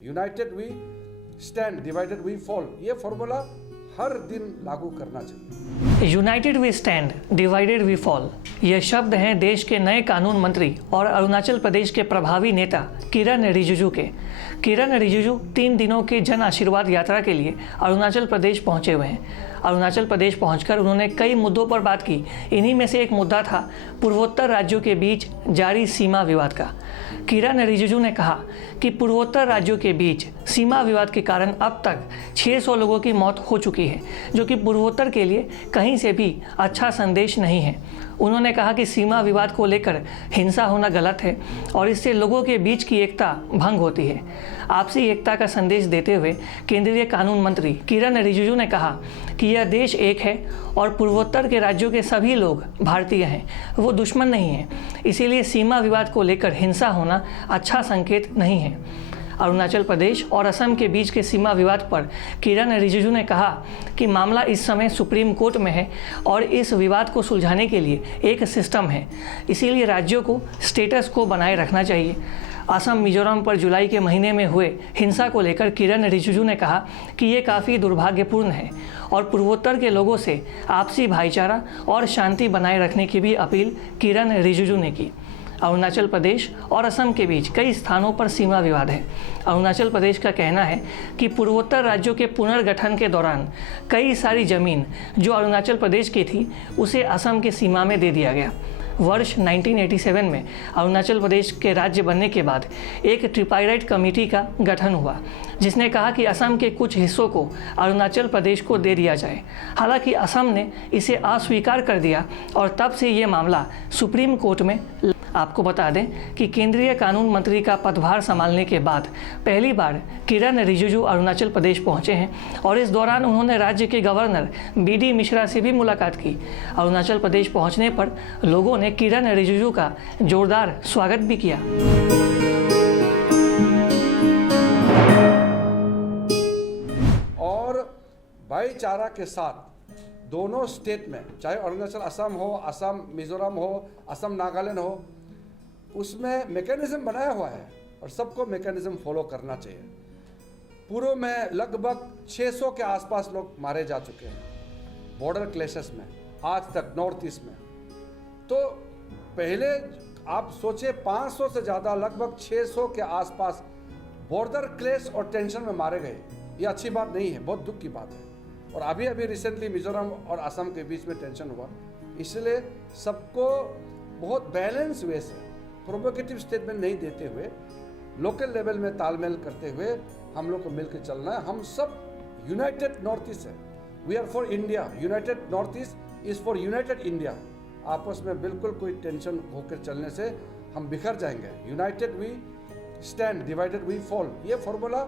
United we stand, divided we fall, ये formula हर दिन लागू करना चाहिए। United we stand, divided we fall, ये शब्द हैं देश के नए कानून मंत्री और अरुणाचल प्रदेश के प्रभावी नेता किरण रिजिजू के। किरण रिजिजू 3 दिनों के जन आशीर्वाद यात्रा के लिए अरुणाचल प्रदेश पहुंचे हुए हैं। अरुणाचल प्रदेश पहुंचकर उन्होंने कई मुद्दों पर बात की। इन्हीं में से एक मुद्दा था पूर्वोत्तर राज्यों के बीच जारी सीमा विवाद का। किरण रिजिजू ने कहा कि पूर्वोत्तर राज्यों के बीच सीमा विवाद के कारण अब तक 600 लोगों की मौत हो चुकी है, जो कि पूर्वोत्तर के लिए कहीं से भी अच्छा संदेश नहीं है। उन्होंने कहा कि सीमा विवाद को लेकर हिंसा होना गलत है और इससे लोगों के बीच की एकता भंग होती है। आपसी एकता का संदेश देते हुए केंद्रीय कानून मंत्री किरण रिजिजू ने कहा कि यह देश एक है और पूर्वोत्तर के राज्यों के सभी लोग भारतीय हैं, वो दुश्मन नहीं हैं। इसीलिए सीमा विवाद को लेकर हिंसा होना अच्छा संकेत नहीं है। अरुणाचल प्रदेश और असम के बीच के सीमा विवाद पर किरण रिजिजू ने कहा कि मामला इस समय सुप्रीम कोर्ट में है और इस विवाद को सुलझाने के लिए एक सिस्टम है, इसीलिए राज्यों को स्टेटस को बनाए रखना चाहिए। असम मिजोरम पर जुलाई के महीने में हुए हिंसा को लेकर किरण रिजिजू ने कहा कि ये काफ़ी दुर्भाग्यपूर्ण है और पूर्वोत्तर के लोगों से आपसी भाईचारा और शांति बनाए रखने की भी अपील किरण रिजिजू ने की। अरुणाचल प्रदेश और असम के बीच कई स्थानों पर सीमा विवाद है। अरुणाचल प्रदेश का कहना है कि पूर्वोत्तर राज्यों के पुनर्गठन के दौरान कई सारी जमीन जो अरुणाचल प्रदेश की थी उसे असम के सीमा में दे दिया गया। वर्ष 1987 में अरुणाचल प्रदेश के राज्य बनने के बाद एक ट्रिपाइराइट कमेटी का गठन हुआ, जिसने कहा कि असम के कुछ हिस्सों को अरुणाचल प्रदेश को दे दिया जाए। हालांकि असम ने इसे अस्वीकार कर दिया और तब से ये मामला सुप्रीम कोर्ट में। आपको बता दें कि केंद्रीय कानून मंत्री का पदभार संभालने के बाद पहली बार किरण रिजिजू अरुणाचल प्रदेश पहुंचे हैं और इस दौरान उन्होंने राज्य के गवर्नर BD मिश्रा से भी मुलाकात की। अरुणाचल प्रदेश पहुंचने पर लोगों ने किरण रिजिजू का जोरदार स्वागत भी किया। और भाईचारा के साथ दोनों स्टेट में, चाहे अरुणाचल असम हो, असम मिजोरम हो, असम नागालैंड हो, उसमें मैकेनिज्म बनाया हुआ है और सबको मैकेनिज्म फॉलो करना चाहिए। पूर्व में लगभग 600 के आसपास लोग मारे जा चुके हैं बॉर्डर क्लैशेस में आज तक नॉर्थ ईस्ट में। तो पहले आप सोचे 500 से ज़्यादा, लगभग 600 के आसपास बॉर्डर क्लैश और टेंशन में मारे गए। ये अच्छी बात नहीं है, बहुत दुख की बात है। और अभी रिसेंटली मिजोरम और असम के बीच में टेंशन हुआ, इसलिए सबको बहुत बैलेंस वे से, प्रोवोकेटिव स्टेटमेंट नहीं देते हुए, लोकल लेवल में तालमेल करते हुए हम लोग को मिलकर चलना है। हम सब यूनाइटेड नॉर्थ ईस्ट है, we are for India. United north east is for united India. आपस में बिल्कुल कोई टेंशन होकर चलने से हम बिखर जाएंगे। United we stand, divided we fall, ये फॉर्मूला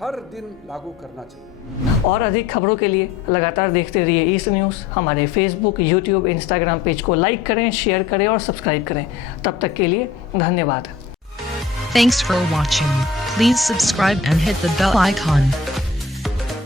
हर दिन लागू करना चाहिए। और अधिक खबरों के लिए लगातार देखते रहिए ईस्ट न्यूज़। हमारे फेसबुक, यूट्यूब, इंस्टाग्राम पेज को लाइक करें, शेयर करें और सब्सक्राइब करें। तब तक के लिए धन्यवाद। Thanks for watching. Please subscribe and hit the bell icon.